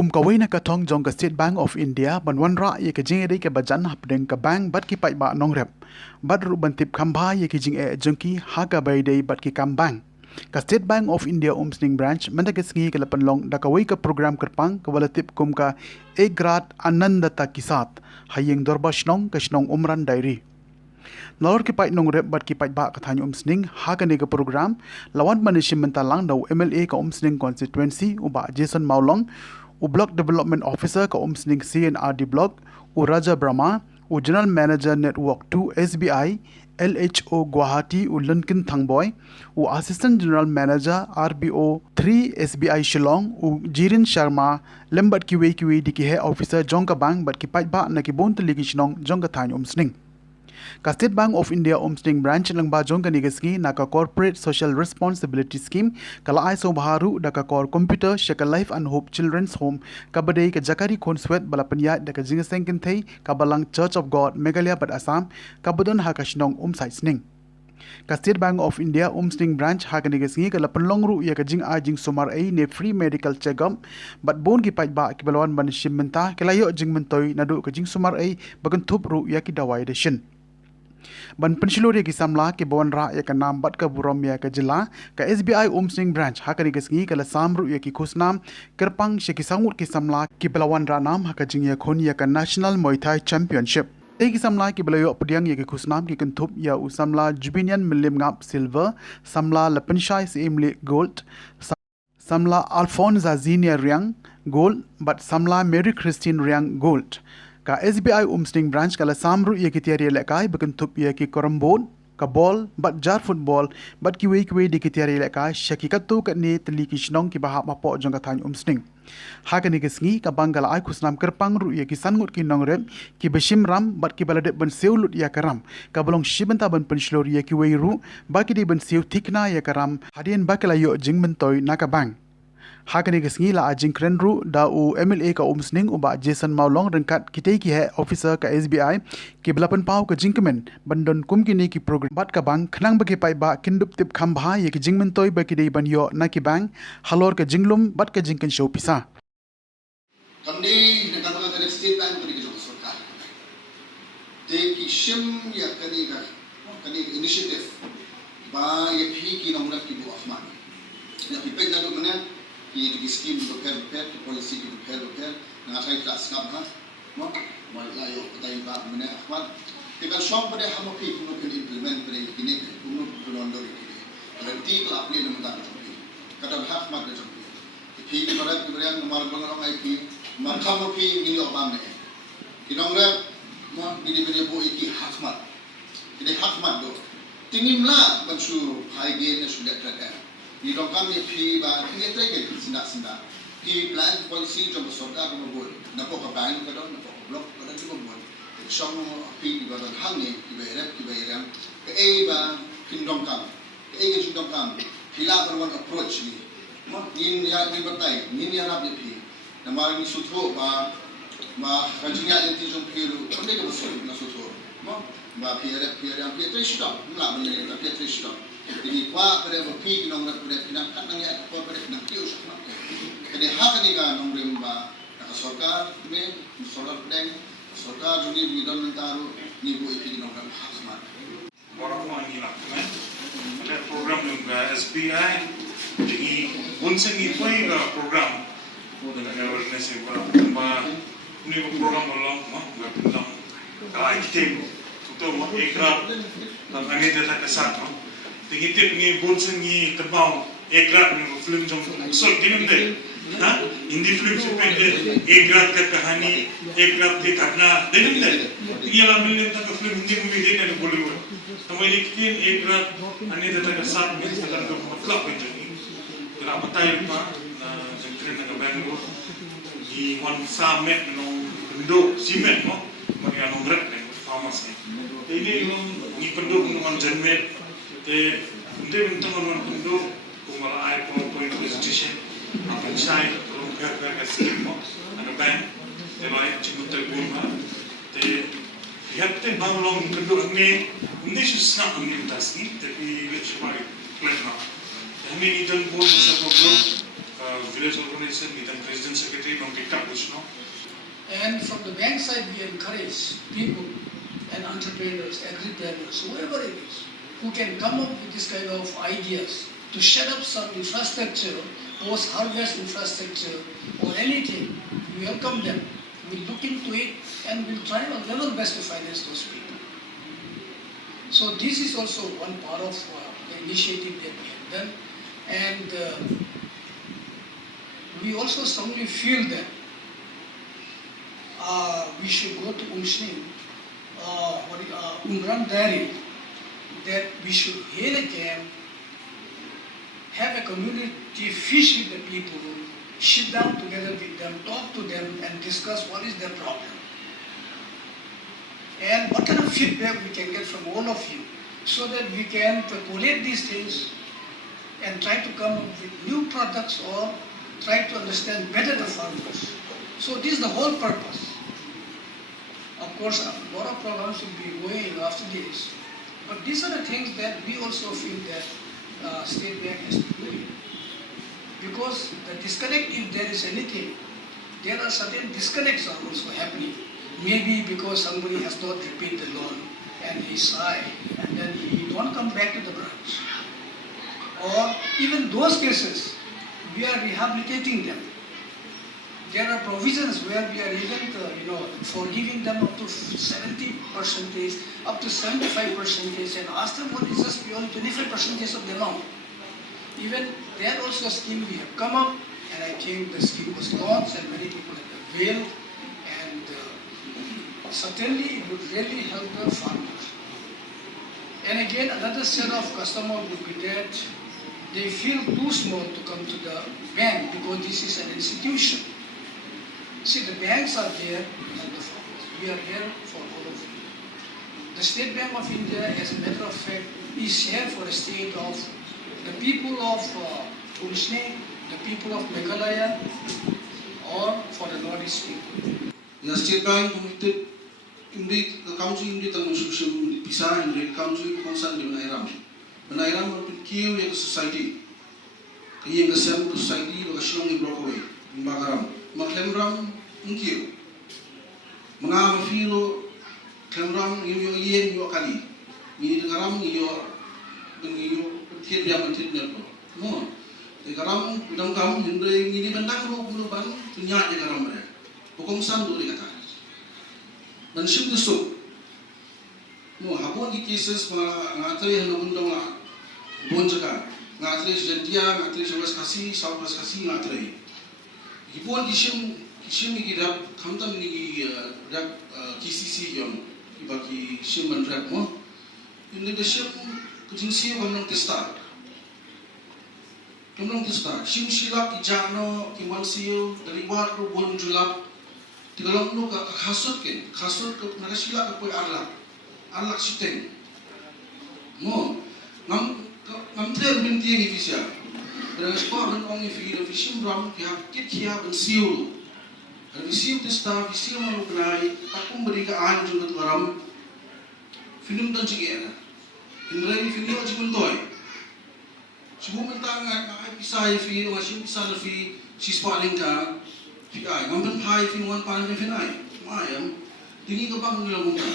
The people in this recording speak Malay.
kum kawai na katong jong ka State Bank of India banwan ra ye ka jing ke bajan hapdeng ka bank bat ki pai ba nongrep bat ru bantip khamba ye ki jing jongki ha ka bai dei bat ki kam bank ka State Bank of India Umsning branch manda ke sngi ke pynlong da kawai ka program kyrpang ka walatip kum ka ek grat anandata ki sat hayeng dorba shnong ka shnong umran diary Lor ki pai nongrep bat ki pai ba ka thaiñ Umsning ha ka ne ka program lawan manishim mentalang dau MLA ka Umsning constituency uba Jason Mawlong u Block Development Officer ka Umsning CNRD Block, u Raja Brahma, u General Manager Network 2 SBI, LHO Guwahati u Lunkin Thangboy, u Assistant General Manager RBO 3 SBI Shillong, u Jirin Sharma, lembat kiwe di ki he Officer Jongka Bang bat ki pait ba na ki bon ligi shnong Jongka thaiñ Umsning. Ka State Bank of India Umsning branch lang ba jong ka nigasngi na ka Corporate Social Responsibility Scheme kala ay so baharu da ka kor computer shaka Life and Hope Children's Home ka badai ka Jakari Khonswet balapanya da ka jingaseng kinthei ka balang Church of God Meghalaya bat Assam ka budon ha ka shnong Saisning. Ka State Bank of India Umsning branch ha ka nigasngi ka pynlong ru ya ka jing a jing sumar ai ne free medical checkup bat bon ki pait ba ki balawan ban shimenta kelayo jing mentoi nadu ka jing sumar ai bagan thup ru ya ki dawai deshin. Ban pensilori ki samla ke bon ra ya ka nam bat ka burom ya ka jila ka SBI Umsning branch ha ka nigasngi ka la samru ya ki khusnam kyrpang she ki sangut ki samla ki belawan ra nam ha ka jing ya khon ya ka National Muay Thai Championship te ki samla ki belayo pdiang ya ki khusnam ki kenthup ya u samla Jubinian Milim ngap silver samla Lapenshai Simli gold samla Alphonse Zinia Riang gold but samla Mary Christine Riang gold ka SBI Umsning branch kala samru ye ki tiari lekai bakan thup ye ki korambon ka ball bat jar football bat ki wei di ki tiari lekai shakikatu ka ne tli ki shnong ki bahap mapo jong ka thaiñ Umsning ha ka ni gesngi ka bangala ai khusnam kyrpang ru ye ki sangut ki nongrep ki beshim ram bat ki baladet ban seulut ya karam ka bolong shibenta ban penslor ye ki wei ru ba ki di ban seu thikna ya karam hadien bakala yo jing mentoi na ka bang ha ka ni gesngi la ajing kren ru da u MLA ka Umsning uba Jason Mawlong rengkat kitei ki he officer ka SBI ki belapan pau ka jingkemen bandon kum ki ni ki program bat ka bang khnang ba ki pai ba kindup tip khamba ye ki jingmen toy ba ki dei ban yo na ki bang halor ka jinglum bat ka jingken show pisa kamni dengan ka State Bank ni ki sorka te ki shim ya kani initiative ba ye phi ki nongrep ki bu afman ya pi pe na do mane ki scheme repair policy ki repair na sai class ka ha mo ma la yo dai ba mane ahmad te kan shop pare hum phi kuno ke implement pare ki ne kuno kuno ndo ki ranti ka apne na mata ka ta hak mat ka ki phi ki pare ki pare mar bang ai ki mar kham phi ni yo ba me ki nong ra mo ni de bo ki hak mat ki hak mat do tingim la ban su hai ge ne su da ka di rongkam ni phi ba ki tre ke sinda ki plan policy jom sorka ko bo na ko ka bank ka don na ko block ka don ko bo song phi ba don hang ni ki be ram ke e ba kin dong kam ke e ke dong kam phila par one approach ni mo nin ya ni batai nin ya rap ni phi na mar ni sutho ba ma rajnya ni ti jom phi ru onde ko so na sutho mo ba phi ram phi tre stop na ba ni ta phi tre stop ini kwa pada berpi nong pada pinang kan nang ya kwa pada pinang kiu sama kene hak ni ka nong remba ka sarkar me solar plank sarkar juni bidon taru ni bu iki nong kan hak sama orang orang ni lah kan ada program juga SBI jadi Umsning itu juga program dengan awareness ba ni program belum belum kalau kita untuk ekrat dan ini data kesat Tingitip ni Umsning ni terbau ekrat ni film jom so din de ha hindi film se pende ekrat ka kahani ekrat ki घटना din de ये ला मिलने तक film hindi movie देखने को Bollywood तो मैं लेकिन ekrat अन्य दता का साथ में सदन का मतलब है जो तेरा बताइए पा जंक्शन का बैंगलोर ये वन सामेट नो दो सीमेंट नो मगर नोंग्रेप ने pharmacy ini ni penduk dengan janmiet te unde bintang orang penduk kumala ai PowerPoint presentation akan sai rumah ka scheme mo ano ba te bai chimutte guma te yatte bawlong penduk ni unde susna amni taski te pi lechmari plena kami ni dan pun sa program village organization with the president secretary from TikTok Bushno. And from the bank side, we encourage people and entrepreneurs, agripreneurs, whoever it is, who can come up with this kind of ideas to set up some infrastructure, post-harvest infrastructure or anything. We welcome them. We'll look into it and we'll try our level best to finance those people. So this is also one part of the initiative that we have done. And we also strongly feel that we should go to Umsning, Dairy, that we should hail a camp, have a community fish with the people, sit down together with them, talk to them and discuss what is their problem. And what kind of feedback we can get from all of you so that we can collate these things and try to come up with new products or try to understand better the farmers. So this is the whole purpose. Of course, a lot of programs will be going after this, but these are the things that we also feel that State Bank has to do. Because the disconnect, if there is anything, there are certain disconnects are also happening. Maybe because somebody has not repaid the loan and he's high and then he don't come back to the branch. Or even those cases, we are rehabilitating them. There are provisions where we are even, forgiving them up to 70%, up to 75%, and ask them what is just beyond 25% of the loan. Even there also a scheme we have come up, and I think the scheme was launched, and many people have availed, and certainly it would really help the farmers. And again, another set of customers would be that they feel too small to come to the bank because this is an institution. See, the banks are there to help the farmers. We are here for all of you. The State Bank of India, as a matter of fact, is here for the state of the people of Umsning, the people of Meghalaya, or for the Northeast people. The State Bank committed indeed the country indeed the social pisa indeed country concern di Manairam. Manairam are kiu yang society. Kaya yang kasam society lo kasilong ni Brokaway, Bagaram. Maklemram ngkiu. Mga mafilo klemram iyo yen yo kali. Ini dengaram iyo tiap dia mentit nerko. No. Dengaram udang kam hindai ini bendang ro bulu ban tunya dengaram mere. Pokong sandu dikata. Mensyuk dusuk. No, habon di cases ngatai hanun dong lah. Bon jaga. Ngatai sejentia, ngatai sewas kasih, sawas kasih ngatai. Hibon kishim ni rap kamtam ni rap KCC yon ibaki shim man rap mo. Ini deshim kucing siu kamnong testa. Kamnong testa. Shim silap ki jano ki man siu dari war ro bon julap. Tigalam no ka khasut ke nagasila ka poi arlak siteng. Mo ngam tren binti ni fisia. Dan sekolah dan orang yang fishing ram kia kia bensiu, dan bensiu testa bensiu malu kenai, aku beri ke an juga tu ram, film dan cikgu, ini film aja pun toy. Sebelum mentang ai pisah film, masih pisah film, sispaling ka, film ai, ngambil pai film wan pan film ai, mayam, tinggi kebang dalam muka.